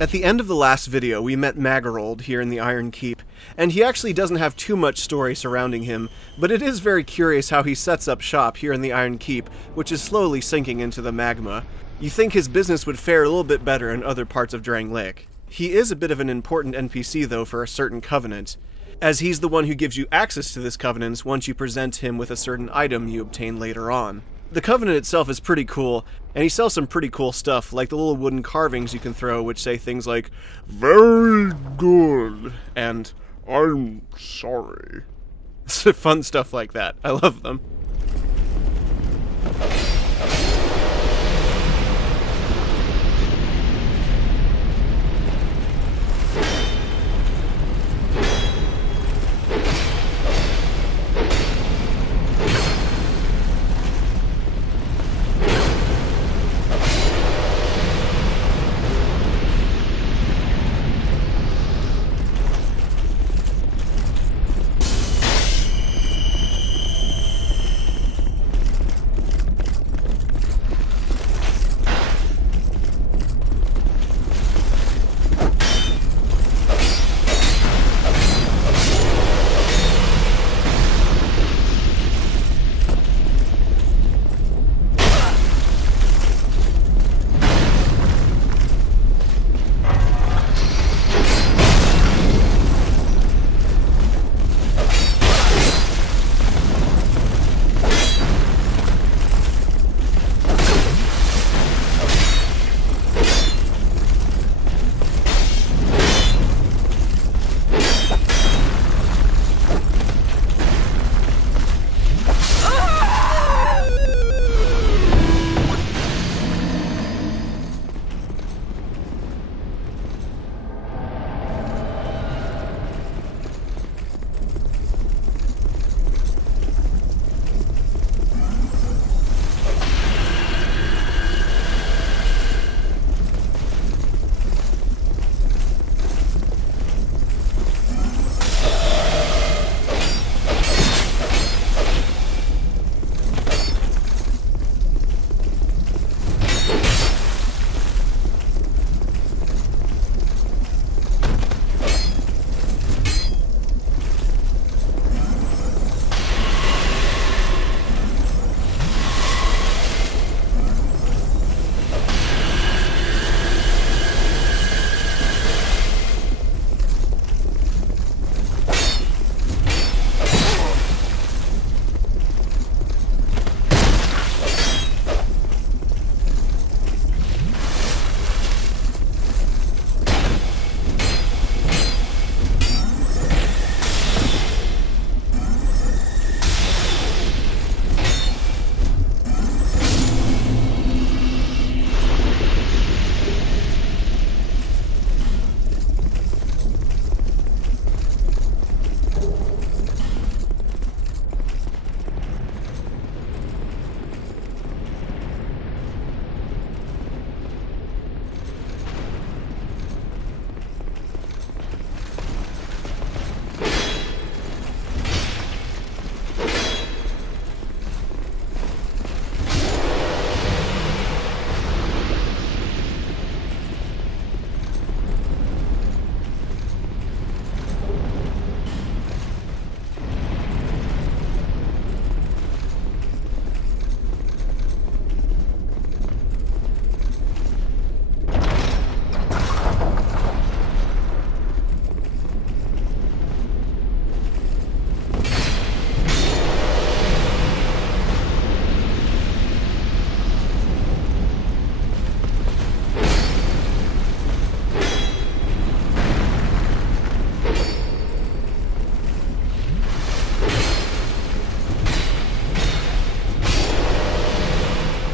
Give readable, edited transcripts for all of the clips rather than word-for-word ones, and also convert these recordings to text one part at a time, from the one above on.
At the end of the last video, we met Magarold here in the Iron Keep, and he actually doesn't have too much story surrounding him, but it is very curious how he sets up shop here in the Iron Keep, which is slowly sinking into the magma. You think his business would fare a little bit better in other parts of Drang Lake. He is a bit of an important NPC though for a certain covenant, as he's the one who gives you access to this covenant once you present him with a certain item you obtain later on. The covenant itself is pretty cool, and he sells some pretty cool stuff, like the little wooden carvings you can throw which say things like, "Very good," and "I'm sorry." Fun stuff like that. I love them.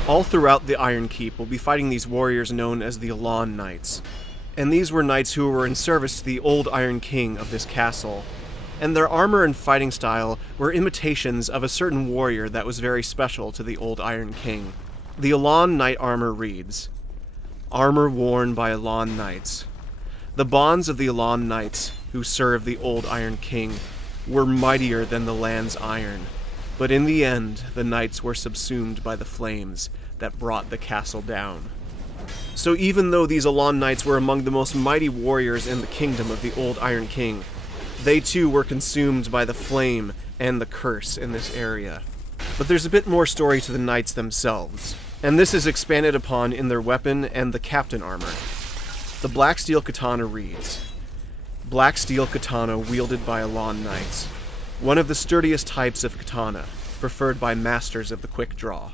All throughout the Iron Keep, we'll be fighting these warriors known as the Elan Knights. And these were knights who were in service to the old Iron King of this castle. And their armor and fighting style were imitations of a certain warrior that was very special to the old Iron King. The Elan Knight armor reads, "Armor worn by Elan Knights. The bonds of the Elan Knights, who serve the old Iron King, were mightier than the land's iron. But in the end, the knights were subsumed by the flames that brought the castle down." So even though these Elan Knights were among the most mighty warriors in the kingdom of the Old Iron King, they too were consumed by the flame and the curse in this area. But there's a bit more story to the knights themselves, and this is expanded upon in their weapon and the captain armor. The black steel katana reads, "Black steel katana wielded by Elan Knights, one of the sturdiest types of katana, preferred by masters of the quick draw.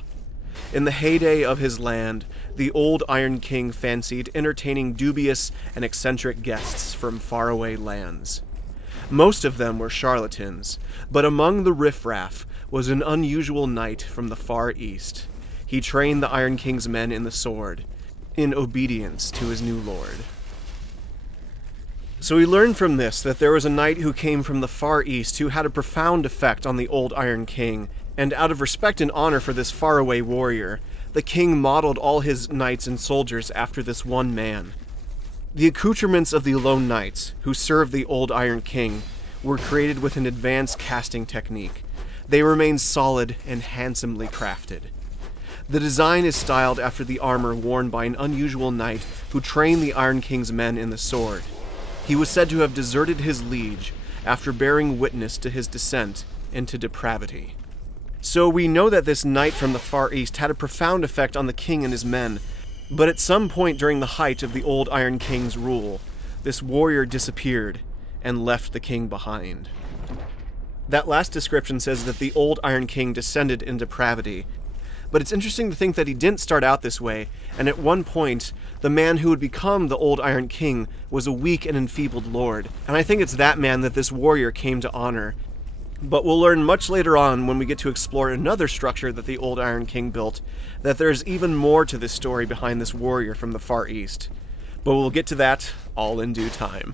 In the heyday of his land, the Old Iron King fancied entertaining dubious and eccentric guests from faraway lands. Most of them were charlatans, but among the riffraff was an unusual knight from the Far East. He trained the Iron King's men in the sword, in obedience to his new lord." So we learn from this that there was a knight who came from the Far East who had a profound effect on the Old Iron King, and out of respect and honor for this faraway warrior, the king modeled all his knights and soldiers after this one man. The accoutrements of the lone knights, who served the Old Iron King, were created with an advanced casting technique. They remain solid and handsomely crafted. The design is styled after the armor worn by an unusual knight who trained the Iron King's men in the sword. He was said to have deserted his liege after bearing witness to his descent into depravity. So we know that this knight from the Far East had a profound effect on the king and his men, but at some point during the height of the Old Iron King's rule, this warrior disappeared and left the king behind. That last description says that the Old Iron King descended in depravity, but it's interesting to think that he didn't start out this way, and at one point, the man who would become the Old Iron King was a weak and enfeebled lord, and I think it's that man that this warrior came to honor. But we'll learn much later on, when we get to explore another structure that the Old Iron King built, that there's even more to this story behind this warrior from the Far East. But we'll get to that all in due time.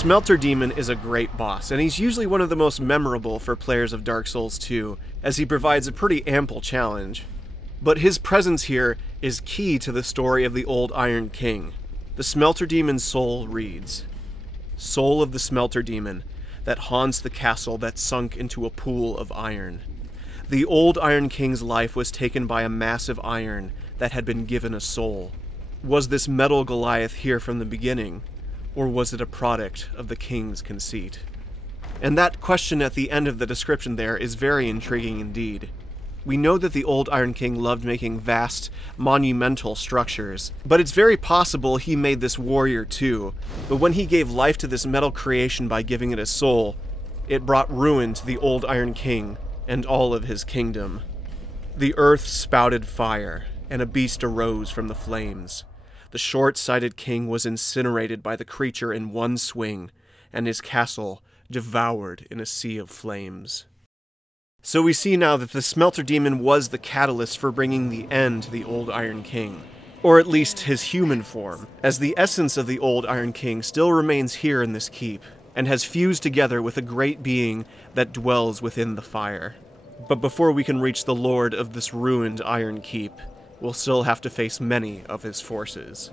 Smelter Demon is a great boss, and he's usually one of the most memorable for players of Dark Souls 2, as he provides a pretty ample challenge. But his presence here is key to the story of the old Iron King. The Smelter Demon's soul reads, "Soul of the Smelter Demon, that haunts the castle that sunk into a pool of iron. The old Iron King's life was taken by a massive iron that had been given a soul. Was this metal Goliath here from the beginning, or was it a product of the king's conceit?" And that question at the end of the description there is very intriguing indeed. We know that the old Iron King loved making vast, monumental structures, but it's very possible he made this warrior too, but when he gave life to this metal creation by giving it a soul, it brought ruin to the old Iron King and all of his kingdom. The earth spouted fire, and a beast arose from the flames. The short-sighted king was incinerated by the creature in one swing, and his castle devoured in a sea of flames. So we see now that the Smelter Demon was the catalyst for bringing the end to the old Iron King, or at least his human form, as the essence of the old Iron King still remains here in this keep, and has fused together with a great being that dwells within the fire. But before we can reach the lord of this ruined Iron Keep, we'll still have to face many of his forces.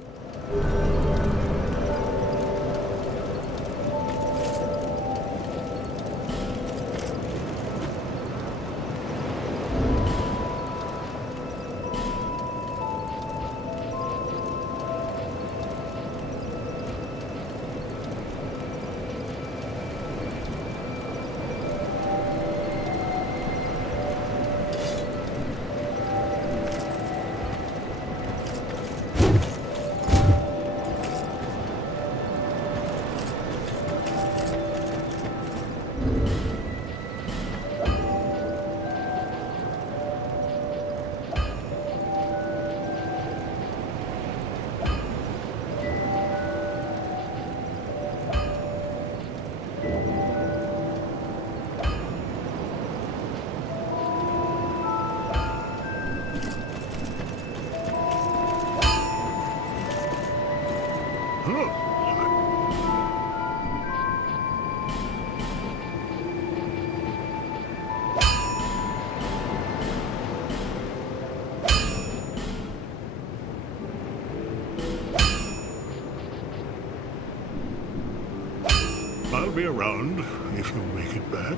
I'll be around if you make it back.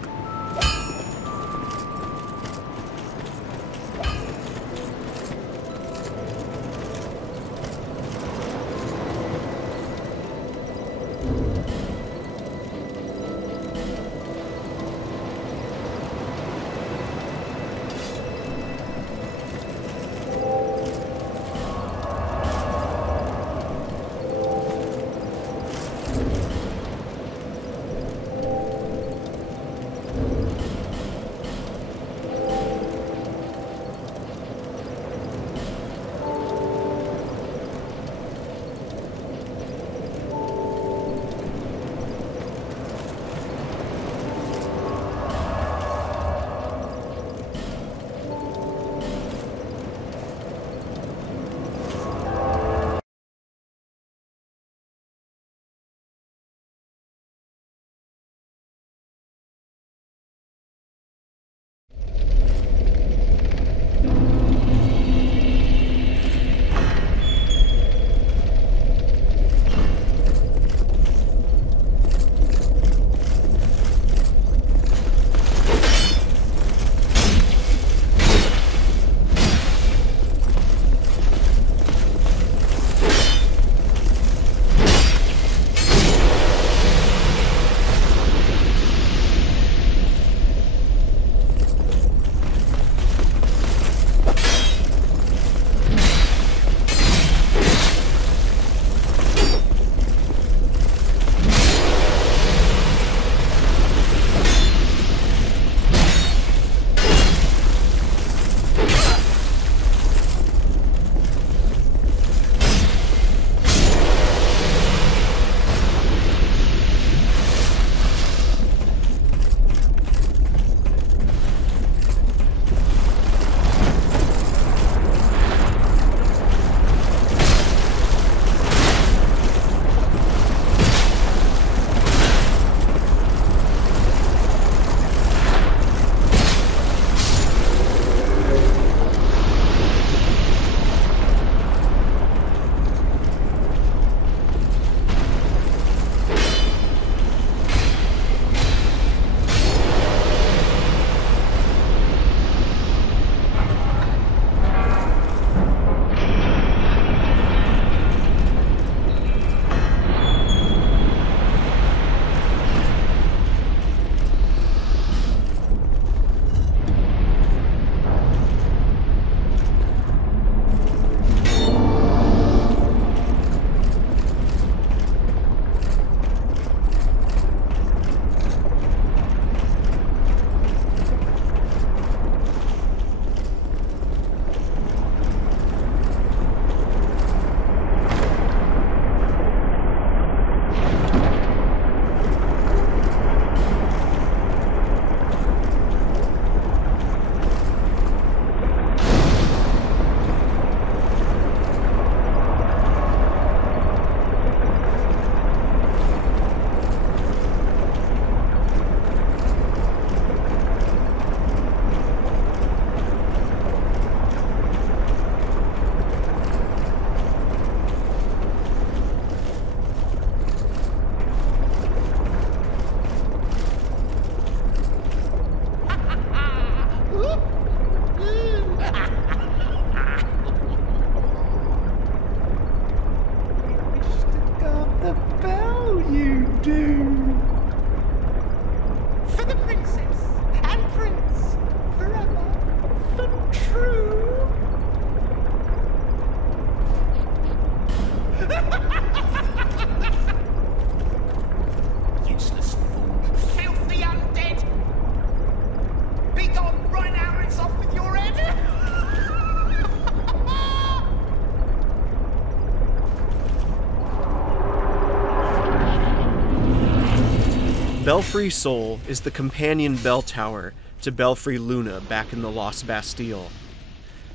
Belfry Sol is the companion bell tower to Belfry Luna back in the Lost Bastille.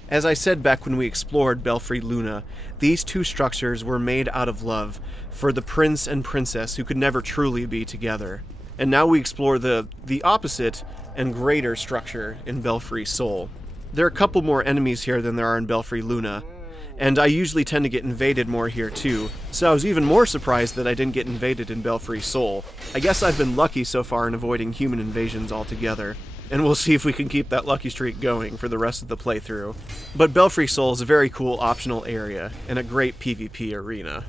As I said back when we explored Belfry Luna, these two structures were made out of love for the prince and princess who could never truly be together. And now we explore the opposite and greater structure in Belfry Sol. There are a couple more enemies here than there are in Belfry Luna, and I usually tend to get invaded more here too, so I was even more surprised that I didn't get invaded in Belfry Sol. I guess I've been lucky so far in avoiding human invasions altogether, and we'll see if we can keep that lucky streak going for the rest of the playthrough. But Belfry Sol is a very cool optional area, and a great PvP arena.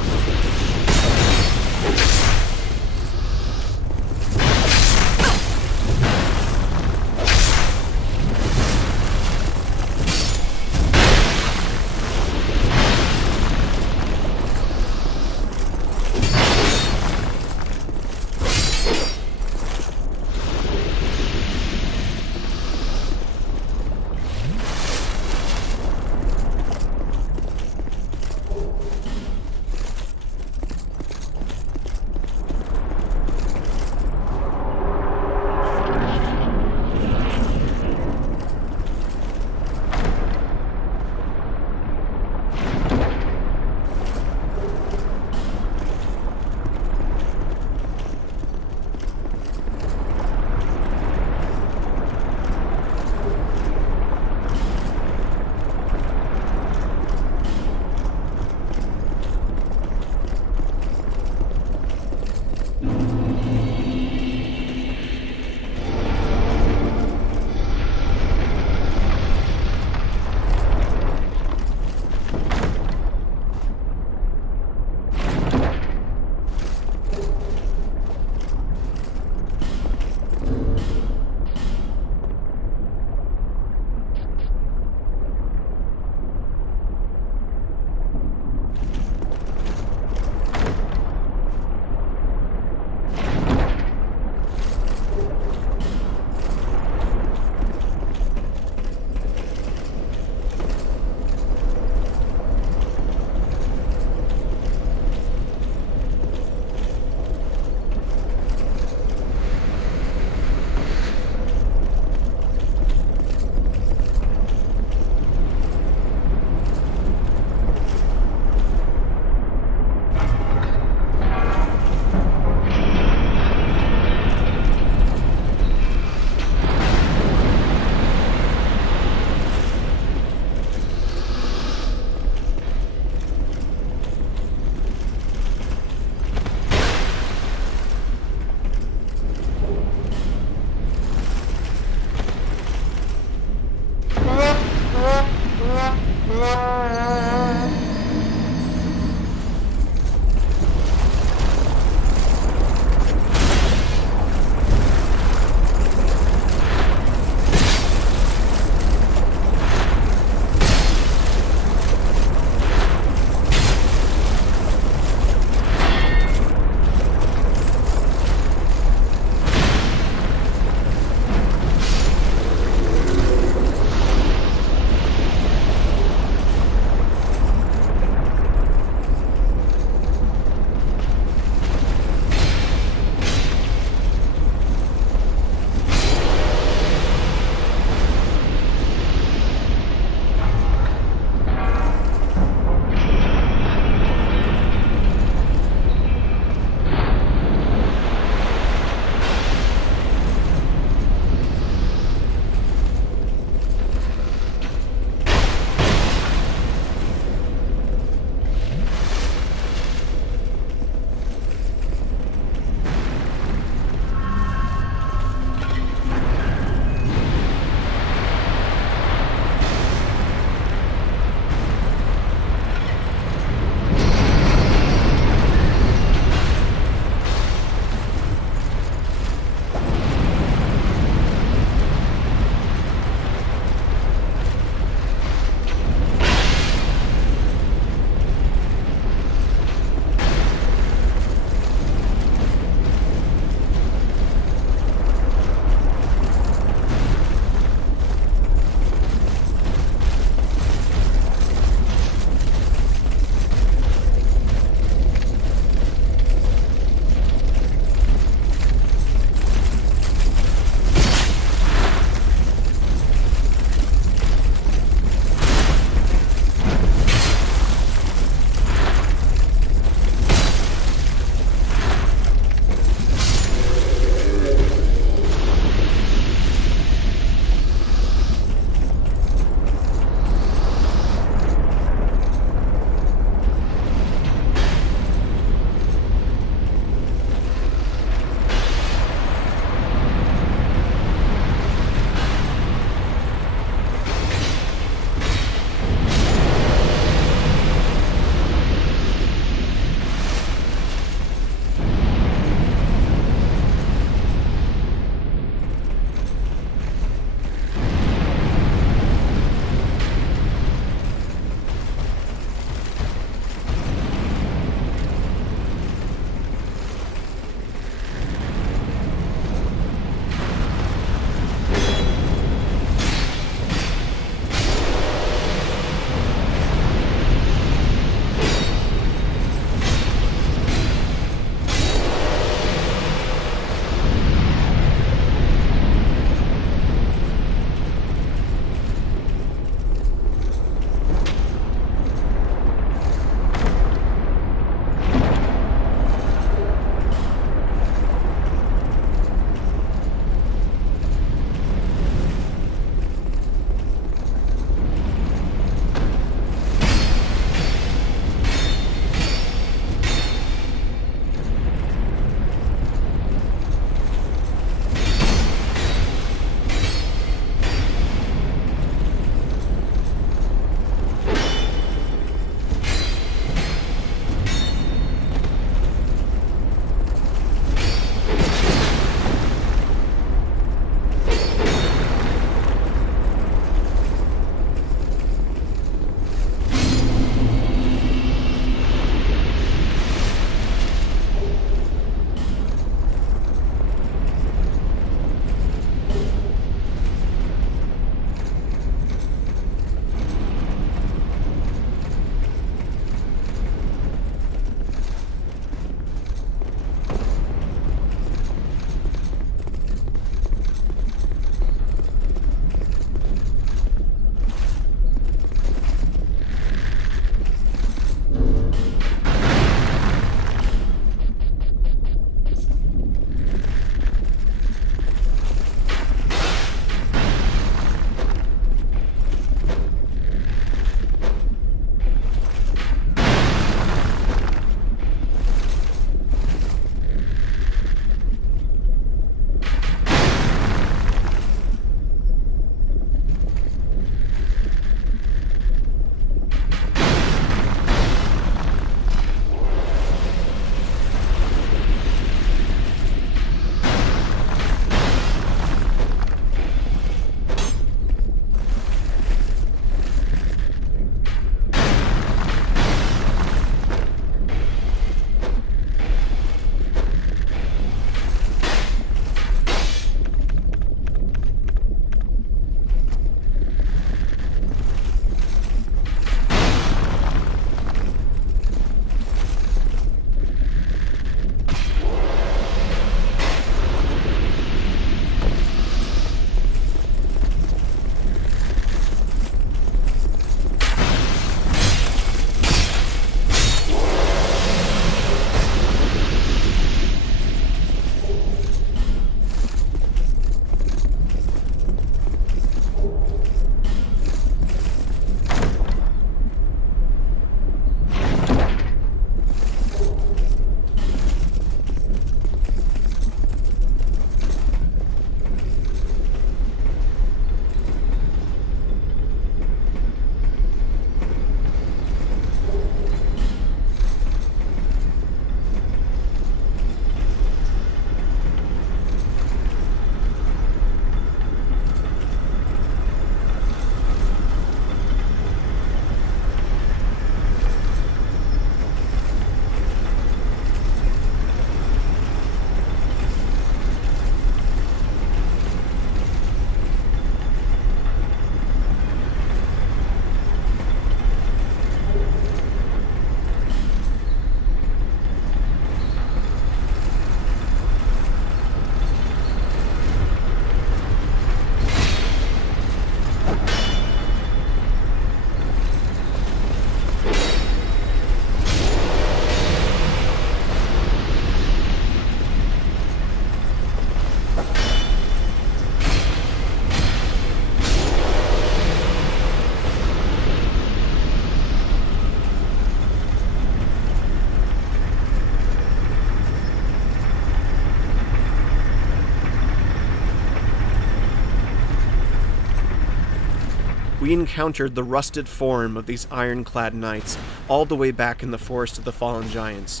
we encountered the rusted form of these ironclad knights all the way back in the Forest of the Fallen Giants.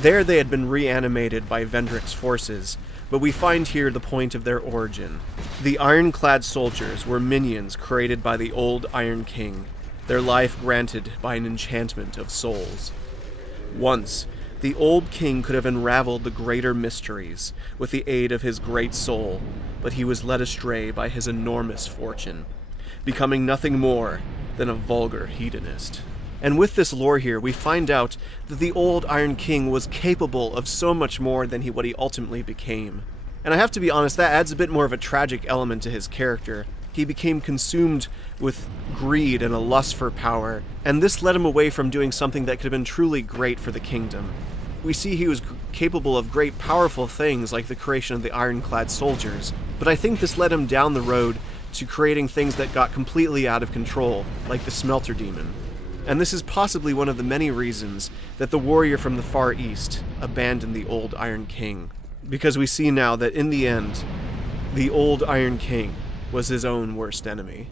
There they had been reanimated by Vendrick's forces, but we find here the point of their origin. The ironclad soldiers were minions created by the old Iron King, their life granted by an enchantment of souls. Once, the old king could have unraveled the greater mysteries with the aid of his great soul, but he was led astray by his enormous fortune, becoming nothing more than a vulgar hedonist. And with this lore here, we find out that the old Iron King was capable of so much more than what he ultimately became. And I have to be honest, that adds a bit more of a tragic element to his character. He became consumed with greed and a lust for power, and this led him away from doing something that could have been truly great for the kingdom. We see he was capable of great powerful things like the creation of the ironclad soldiers, but I think this led him down the road to creating things that got completely out of control, like the Smelter Demon. And this is possibly one of the many reasons that the warrior from the Far East abandoned the old Iron King. Because we see now that in the end, the old Iron King was his own worst enemy.